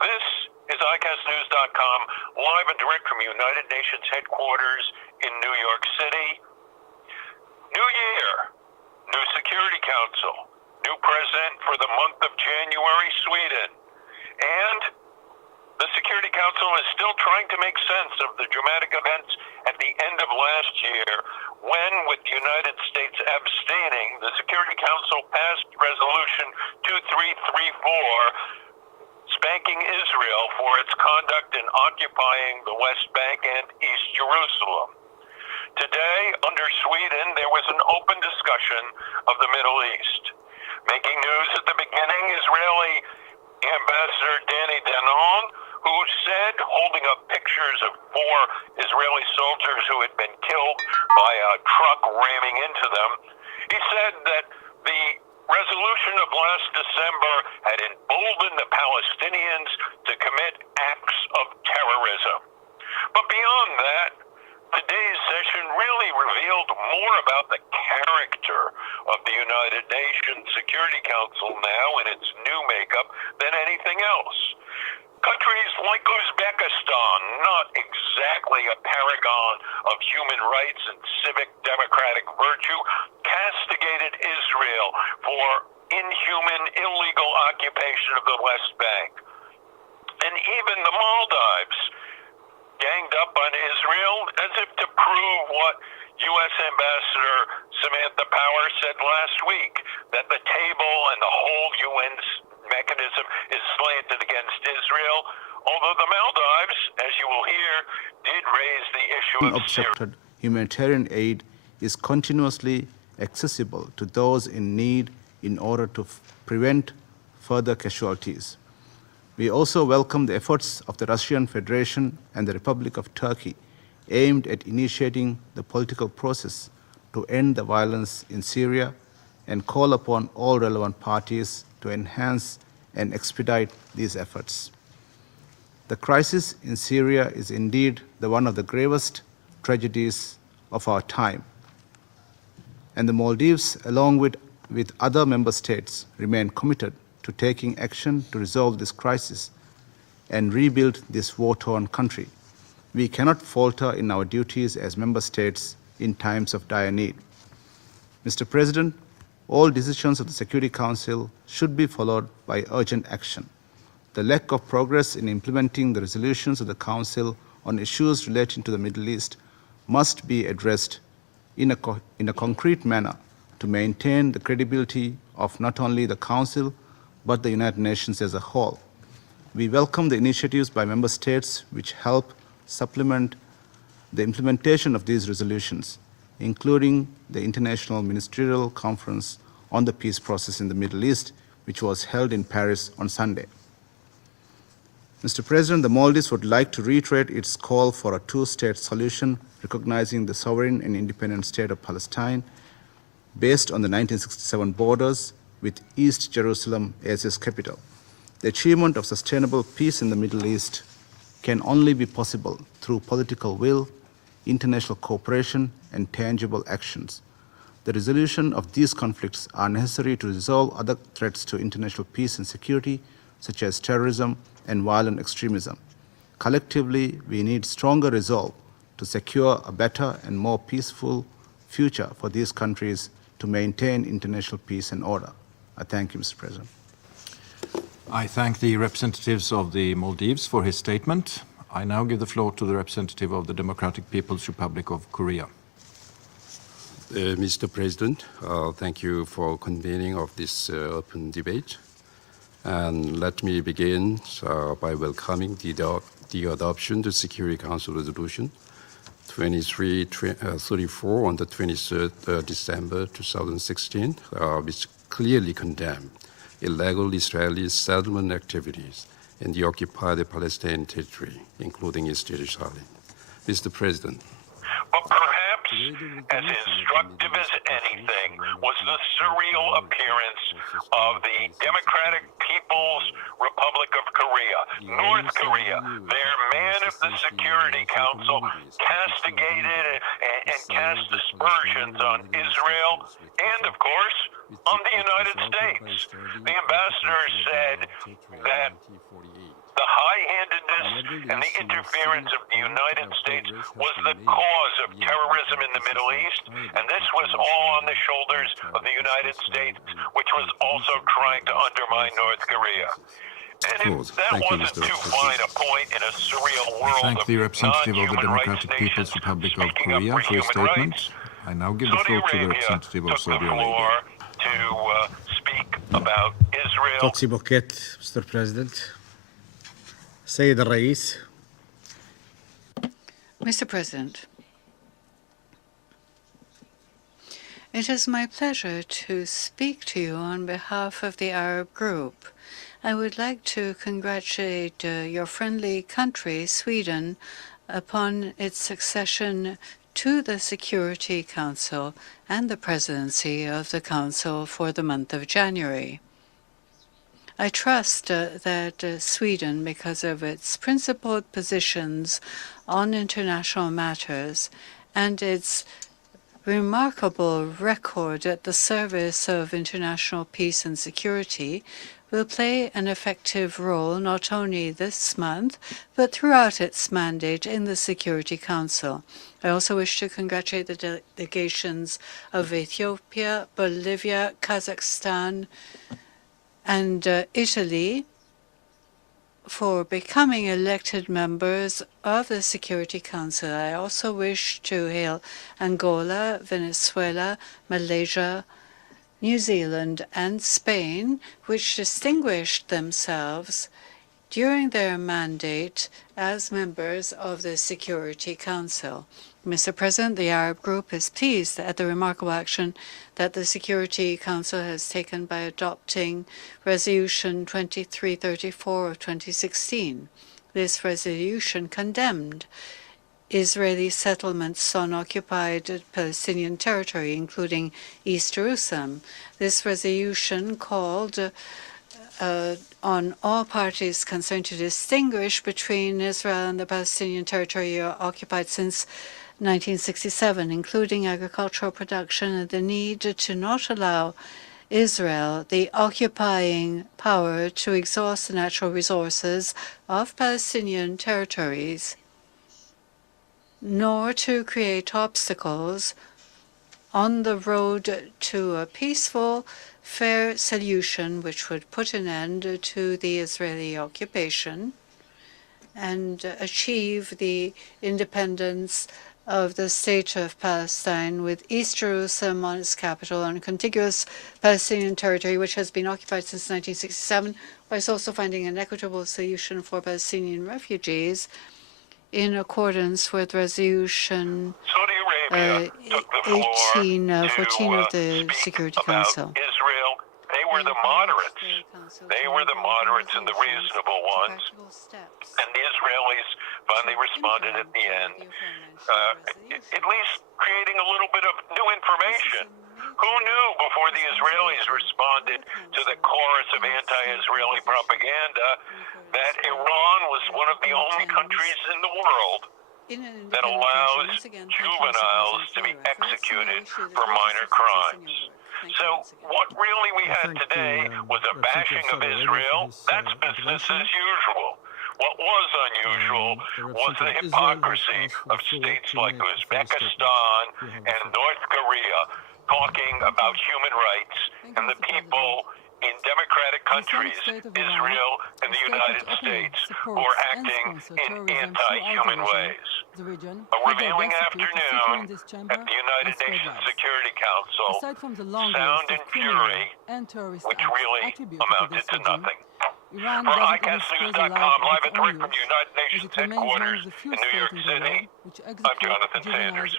This is ICAStnews.com, live and direct from United Nations headquarters in New York City. New year, new Security Council, new president for the month of January, Sweden. And the Security Council is still trying to make sense of the dramatic events at the end of last year when, with the United States abstaining, the Security Council passed Resolution 2334, spanking Israel for its conduct in occupying the West Bank and East Jerusalem. Today, under Sweden, there was an open discussion of the Middle East. Making news at the beginning, Israeli Ambassador Danny Danon, who said, holding up pictures of 4 Israeli soldiers who had been killed by a truck ramming into them, he said that the resolution of last December had emboldened the Palestinians to commit acts of terrorism. But beyond that, today's session really revealed more about the character of the United Nations Security Council now in its new makeup than anything else. Countries like Uzbekistan, not exactly a paragon of human rights and civic democratic virtue, castigated Israel for inhuman, illegal occupation of the West Bank. And even the Maldives ganged up on Israel as if to prove what U.S. Ambassador Samantha Power said last week, that the table and the whole UN mechanism is slanted against Israel, although the Maldives, as you will hear, did raise the issue of Unobstructed humanitarian aid is continuously accessible to those in need in order to prevent further casualties. We also welcome the efforts of the Russian Federation and the Republic of Turkey aimed at initiating the political process to end the violence in Syria and call upon all relevant parties to enhance and expedite these efforts. The crisis in Syria is indeed one of the gravest tragedies of our time, and the Maldives, along with other member states, remain committed to taking action to resolve this crisis and rebuild this war-torn country. We cannot falter in our duties as member states in times of dire need. Mr. President, all decisions of the Security Council should be followed by urgent action. The lack of progress in implementing the resolutions of the Council on issues relating to the Middle East must be addressed in a concrete manner to maintain the credibility of not only the Council but the United Nations as a whole. We welcome the initiatives by member states which help supplement the implementation of these resolutions, including the International Ministerial Conference on the Peace Process in the Middle East, which was held in Paris on Sunday. Mr. President, the Maldives would like to reiterate its call for a 2-state solution recognizing the sovereign and independent state of Palestine based on the 1967 borders with East Jerusalem as its capital. The achievement of sustainable peace in the Middle East can only be possible through political will, international cooperation, and tangible actions. The resolution of these conflicts are necessary to resolve other threats to international peace and security, such as terrorism and violent extremism. Collectively, we need stronger resolve to secure a better and more peaceful future for these countries to maintain international peace and order. I thank you, Mr. President. I thank the representatives of the Maldives for his statement. I now give the floor to the representative of the Democratic People's Republic of Korea. Mr. President, thank you for convening of this open debate. And let me begin by welcoming the adoption of the Security Council Resolution 2334 on the 23rd December 2016, which clearly condemned illegal Israeli settlement activities in the occupied Palestinian territory, including East Jerusalem. Mr. President. But perhaps as instructive as anything was the surreal appearance of the Democratic People's Republic of Korea. North Korea, their man of the Security Council, castigated and cast aspersions on Israel and, of course, on the United States. The ambassador said that the high-handedness and the interference of the United States was the cause of terrorism in the Middle East, and this was all on the shoulders of the United States, which was also trying to undermine North Korea. And if that wasn't too fine a point in a surreal world Thank the representative of the Democratic People's Republic of Korea for his statement. I now give the floor to the representative of Saudi Arabia. To speak about Israel. توكسي بوكيت Mr. President. سيد الرئيس. Mr. President, it is my pleasure to speak to you on behalf of the Arab group. I would like to congratulate your friendly country, Sweden, upon its succession to the Security Council and the presidency of the Council for the month of January. I trust that Sweden, because of its principled positions on international matters and its remarkable record at the service of international peace and security, will play an effective role not only this month, but throughout its mandate in the Security Council. I also wish to congratulate the delegations of Ethiopia, Bolivia, Kazakhstan, and Italy for becoming elected members of the Security Council. I also wish to hail Angola, Venezuela, Malaysia, New Zealand, and Spain, which distinguished themselves during their mandate as members of the Security Council. Mr. President, the Arab Group is pleased at the remarkable action that the Security Council has taken by adopting Resolution 2334 of 2016. This resolution condemned Israeli settlements on occupied Palestinian territory, including East Jerusalem. This resolution called on all parties concerned to distinguish between Israel and the Palestinian territory occupied since 1967, including agricultural production and the need to not allow Israel, the occupying power, to exhaust the natural resources of Palestinian territories, nor to create obstacles on the road to a peaceful, fair solution which would put an end to the Israeli occupation and achieve the independence of the state of Palestine, with East Jerusalem on its capital and contiguous Palestinian territory, which has been occupied since 1967, whilst also finding an equitable solution for Palestinian refugees in accordance with Resolution 1814 of the Security Council. Israel, they were the moderates. They were the moderates and the reasonable ones. And the Israelis finally responded at the end, at least creating a little bit of new information. Who knew before the Israelis responded to the chorus of anti-Israeli propaganda that Iran was one of the only countries in the world that allows juveniles to be executed for minor crimes? So what really we had today was a bashing of Israel. That's business as usual. What was unusual was the hypocrisy of states like Uzbekistan and North Korea talking about human rights and the people in democratic countries, Israel and the United States, who are acting in anti-human ways. A revealing afternoon at the United Nations Security Council, sound and fury, which really amounted to nothing. For ICASNews.com, live at the United Nations headquarters in New York City, I'm Jonathan Sanders.